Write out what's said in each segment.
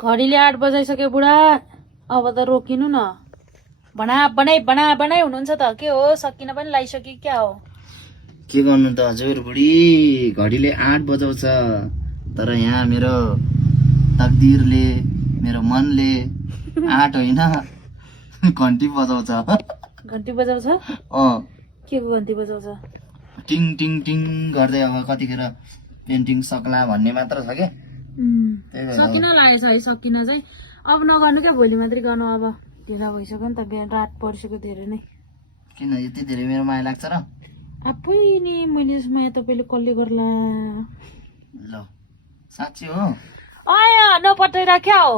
घडीले 8 बजाइसक्यो बुढा, अब त रोकिनु न। बनाइ हुनुहुन्छ त, के हो सकिन पनि लाइसक्यो क्या हो? के गर्नु त हजुर बुढी, घडीले 8 बजाउँछ, तर यहाँ मेरो तकदिरले, मेरो मनले 8 होइन घन्टी बजाउँछ। घन्टी बजाउँछ? के को घन्टी बजाउँछ? टिङ टिङ टिङ गर्दै अब कतिखेर पेन्टिङ सक्ला भन्ने मात्र छ क्या। सकिन लागेछ है, सकिन चाहिँ अब नगर्नु क्या, भोलि मात्रै गर्नु। अब ढिला भइसक्यो नि त, बिहान रात परिसक्यो धेरै नै। किन यति धेरै मेरो माया लाग्छ र? आफै नि मैले माया तपाईँले कसले गर्ला? ल साँच्ची हो? नपटाइराख्या हो।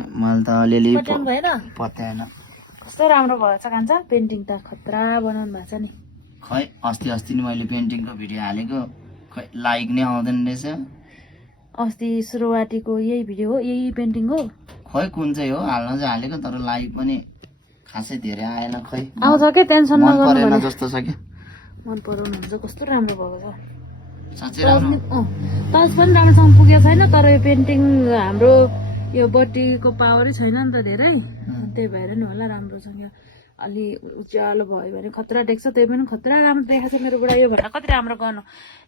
मैले त अलिअलि पट्याउनु भएन? पत्याएन। कस्तो राम्रो भएछ कान्छ, पेन्टिङ त खतरा बनाउनु भएको छ नि। खै अस्ति नि मैले पेन्टिङको भिडियो हालेको, खै लाइक नै आउँदैन रहेछ। अस्ति सुरुवातीको यही भिडियो हो, यही पेन्टिङ हो? खै कुन चाहिँ हो, हाल्न चाहिँ हालेको, तर लाइक पनि खासै धेरै आएन। खै आउँछ के, टेन्सन मन नगर्नु परेन भने। जस्तो छ क्या। मन पराउनुहुन्छ, कस्तो राम्रो भएको छ। साँच्चै राम्रो। टच पनि राम्रोसँग पुगेको छैन, तर यो पेन्टिङ हाम्रो यो बत्तीको पावरै छैन नि त धेरै, त्यही भएर नि होला राम्रोसँग अलि उज्यालो भयो भने खतरा देख्छ। त्यही पनि खतरा राम्रो देखाएको छ मेरो बुढा, यो भन्दा कति राम्रो गर्नु।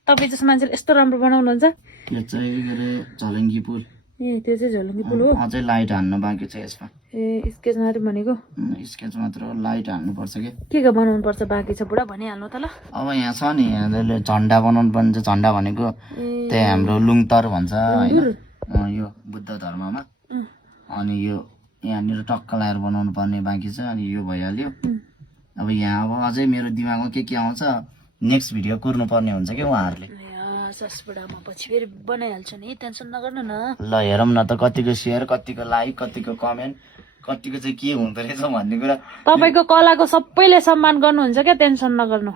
तपाईँ जस्तो मान्छेले यस्तो राम्रो बनाउनुहुन्छ। यो चाहिँ के अरे झलङ्गी पुल। ए त्यो चाहिँ झलङ्गी पुल हो? अझै लाइट हान्नु बाँकी छ यसमा। ए स्केच मात्रै भनेको? स्केच मात्र, लाइट हान्नुपर्छ के बनाउनु पर्छ बाँकी छ बुढा, भनिहाल्नु त ल। अब यहाँ छ नि, यहाँ झन्डा बनाउनु पर्छ। झन्डा भनेको त्यही हाम्रो लुङतर भन्छ होइन, यो बुद्ध धर्ममा। अनि यो यहाँनिर टक्क लाएर बनाउनु पर्ने बाँकी छ, अनि यो भइहाल्यो। अब यहाँ अब अझै मेरो दिमागमा के आउँछ, नेक्स्ट भिडियो कुर्नु पर्ने हुन्छ कि उहाँहरूले। बुढा म पछि फेरि बनाइहाल्छु नि, टेन्सन नगर्नु न। ल हेरौँ न त, कतिको सेयर, कतिको लाइक, कतिको कमेन्ट, कतिको चाहिँ के हुँदो रहेछ भन्ने कुरा। तपाईँको कलाको सबैले सम्मान गर्नुहुन्छ क्या, टेन्सन नगर्नु।